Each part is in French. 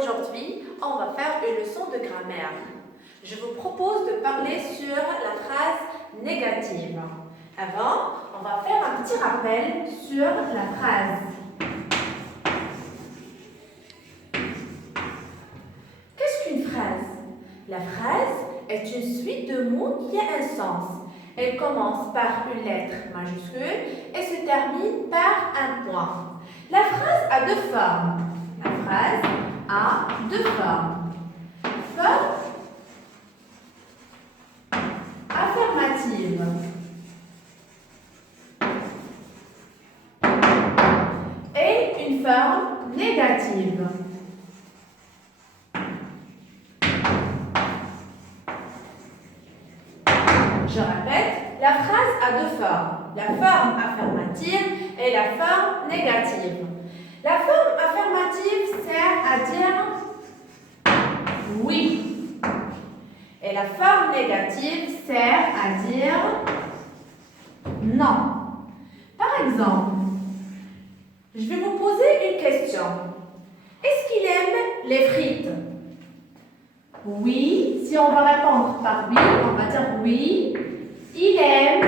Aujourd'hui, on va faire une leçon de grammaire. Je vous propose de parler sur la phrase négative. Avant, on va faire un petit rappel sur la phrase. Qu'est-ce qu'une phrase? La phrase est une suite de mots qui a un sens. Elle commence par une lettre majuscule et se termine par un point. La phrase a deux formes. La phrase a deux formes. Forme affirmative et une forme négative. Je répète, la phrase a deux formes, la forme affirmative et la forme négative. La forme affirmative sert à dire oui. Et la forme négative sert à dire non. Par exemple, je vais vous poser une question. Est-ce qu'il aime les frites? Oui. Si on va répondre par oui, on va dire oui. Il aime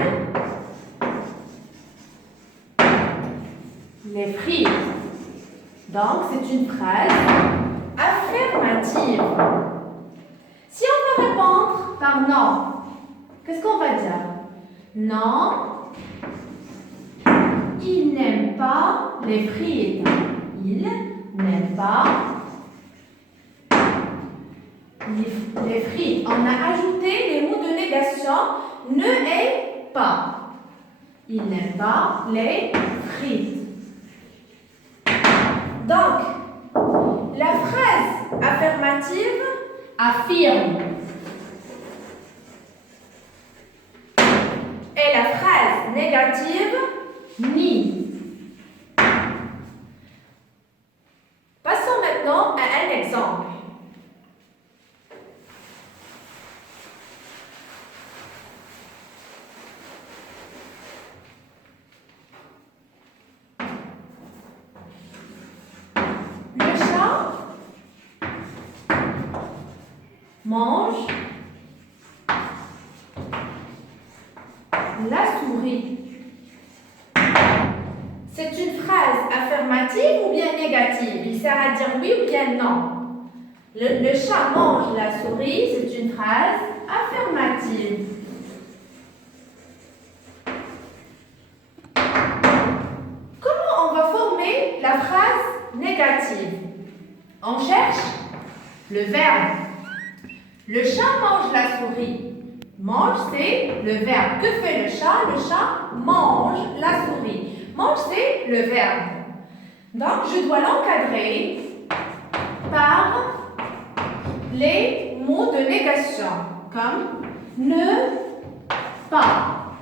les frites. Donc, c'est une phrase affirmative. Si on va répondre par non, qu'est-ce qu'on va dire? Non, il n'aime pas les frites. Il n'aime pas les frites. On a ajouté les mots de négation ne et pas. Il n'aime pas les frites. Donc, la phrase affirmative affirme. Et la phrase négative nie. Passons maintenant à un exemple. Le chat mange la souris. C'est une phrase affirmative ou bien négative? Il sert à dire oui ou bien non. Le chat mange la souris, c'est une phrase affirmative. Comment on va former la phrase négative? On cherche le verbe. Le chat mange la souris. Mange, c'est le verbe. Que fait le chat? Le chat mange la souris. Mange, c'est le verbe. Donc, je dois l'encadrer par les mots de négation, comme ne pas.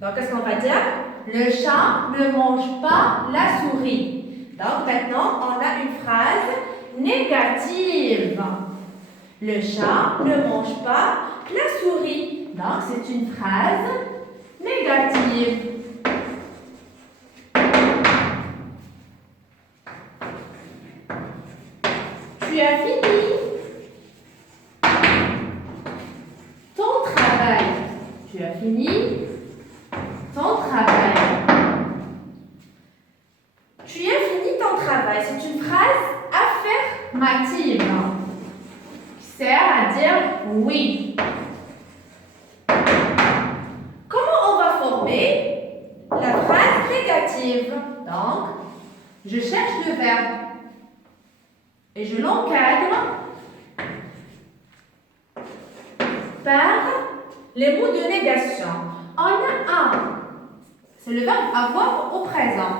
Donc, qu'est-ce qu'on va dire? Le chat ne mange pas la souris. Donc, maintenant, on a une phrase négative. Le chat ne mange pas la souris. Donc, c'est une phrase négative. Tu as fini ton travail. Tu as fini ton travail. Tu as fini ton travail. C'est une phrase affirmative qui sert à dire oui. Comment on va former la phrase négative? Donc, je cherche le verbe et je l'encadre par les mots de négation. On a un, c'est le verbe avoir au présent.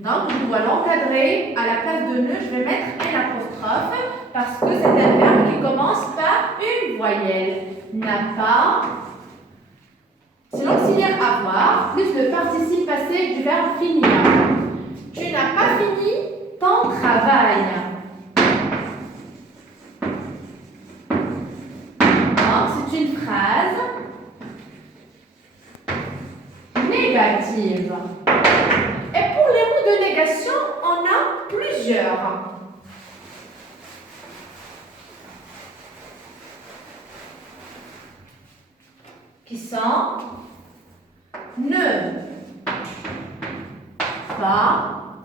Donc, je dois l'encadrer. À la place de ne, je vais mettre un apostrophe parce que c'est un verbe qui commence par une voyelle. N'a pas, c'est l'auxiliaire avoir plus le participe passé du verbe finir. Tu n'as pas fini ton travail. Donc, c'est une phrase négative. Et pour les mots de négation, on a plusieurs. qui sont ne pas,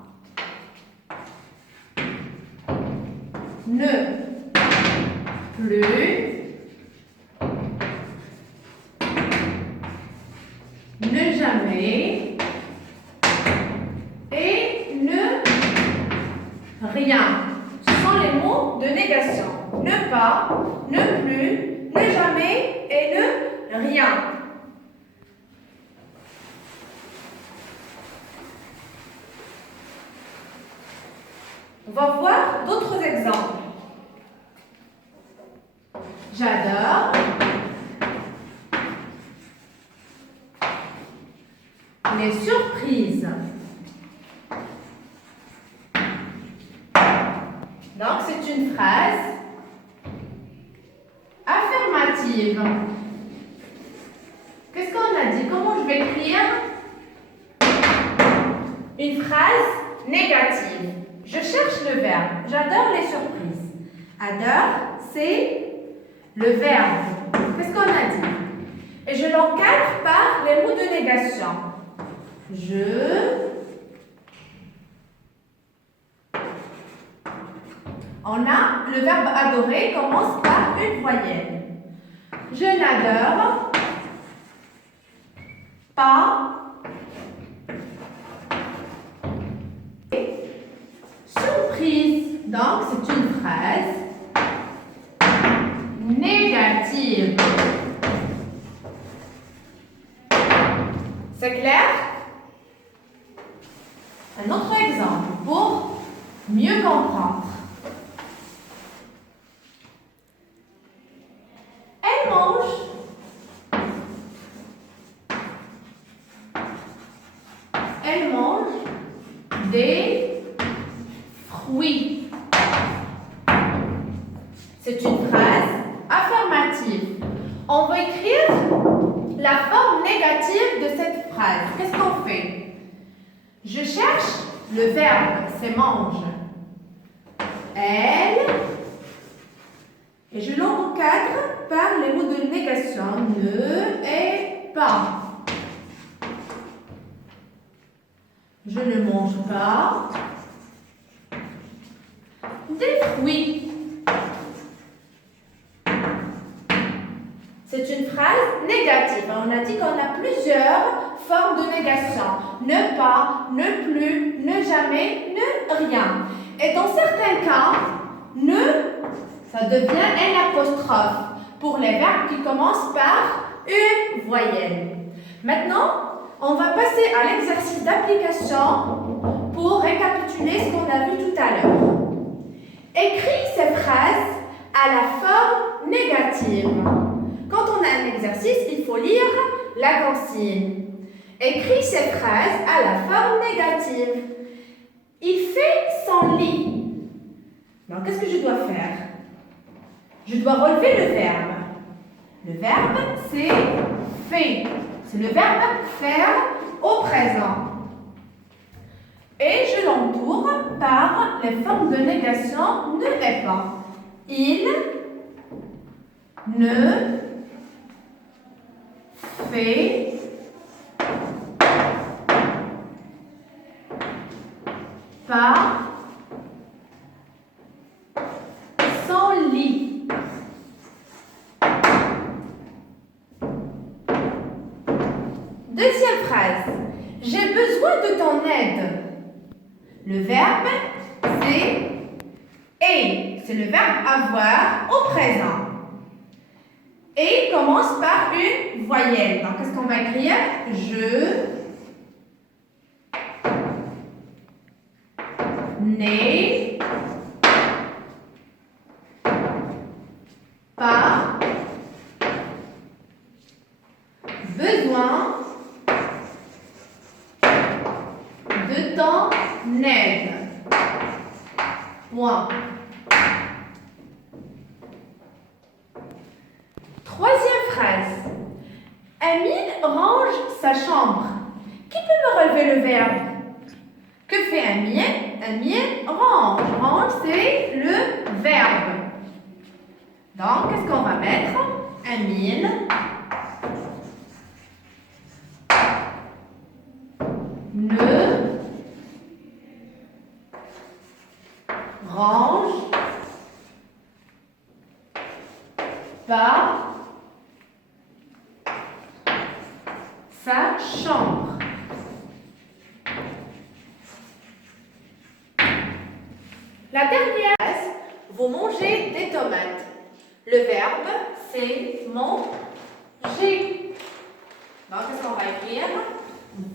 ne plus, ne jamais et ne rien. Ce sont les mots de négation. Ne pas, ne plus, ne jamais et ne rien. On va voir d'autres exemples. J'adore les surprises. Donc, c'est une phrase affirmative. Qu'est-ce qu'on a dit? Comment je vais écrire une phrase négative? Je cherche le verbe. J'adore les surprises. Adore, c'est le verbe. Qu'est-ce qu'on a dit? Et je l'encadre par les mots de négation. On a le verbe adorer commence par une voyelle. Je n'adore pas surprise. Donc, c'est une phrase négative. C'est clair? Un autre exemple pour mieux comprendre. Elle mange des fruits. C'est une phrase affirmative. On va écrire la forme négative de cette phrase. Qu'est-ce qu'on fait? Je cherche le verbe, c'est mange. Elle, et je l'encadre par les mots de négation. Ne et pas. Je ne mange pas des fruits. C'est une phrase négative. On a dit qu'on a plusieurs formes de négation. Ne pas, ne plus, ne jamais, ne rien. Et dans certains cas, ne, ça devient un apostrophe pour les verbes qui commencent par une voyelle. Maintenant, on va passer à l'exercice d'application pour récapituler ce qu'on a vu tout à l'heure. Écris ces phrases à la forme négative. Quand on a un exercice, il faut lire la consigne. Écris ces phrases à la forme négative. Il fait son lit. Donc, qu'est-ce que je dois faire? Je dois relever le verbe. Le verbe, c'est fait. C'est le verbe faire au présent. Et je l'entoure par les formes de négation ne et pas. Il ne fait pas son lit. Deuxième phrase. J'ai besoin de ton aide. Le verbe, c'est et. C'est le verbe avoir au présent. Et commence par une voyelle. Donc, qu'est-ce qu'on va écrire? Je n'ai pas besoin de ton aide. Point. Troisième phrase. Amine range sa chambre. Qui peut me relever le verbe? Que fait Amine? Amine range. Range, c'est le verbe. Donc, qu'est-ce qu'on va mettre? Amine range pas sa chambre. La dernière phrase, vous mangez des tomates. Le verbe, c'est manger. Donc, qu'est-ce qu'on va écrire?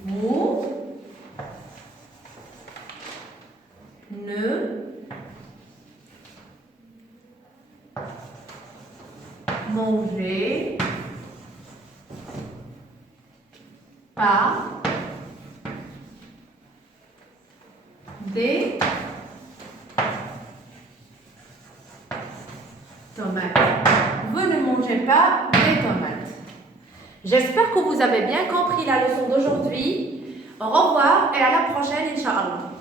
Vous ne mangez pas des tomates. Vous ne mangez pas des tomates. J'espère que vous avez bien compris la leçon d'aujourd'hui. Au revoir et à la prochaine, Inch'Allah.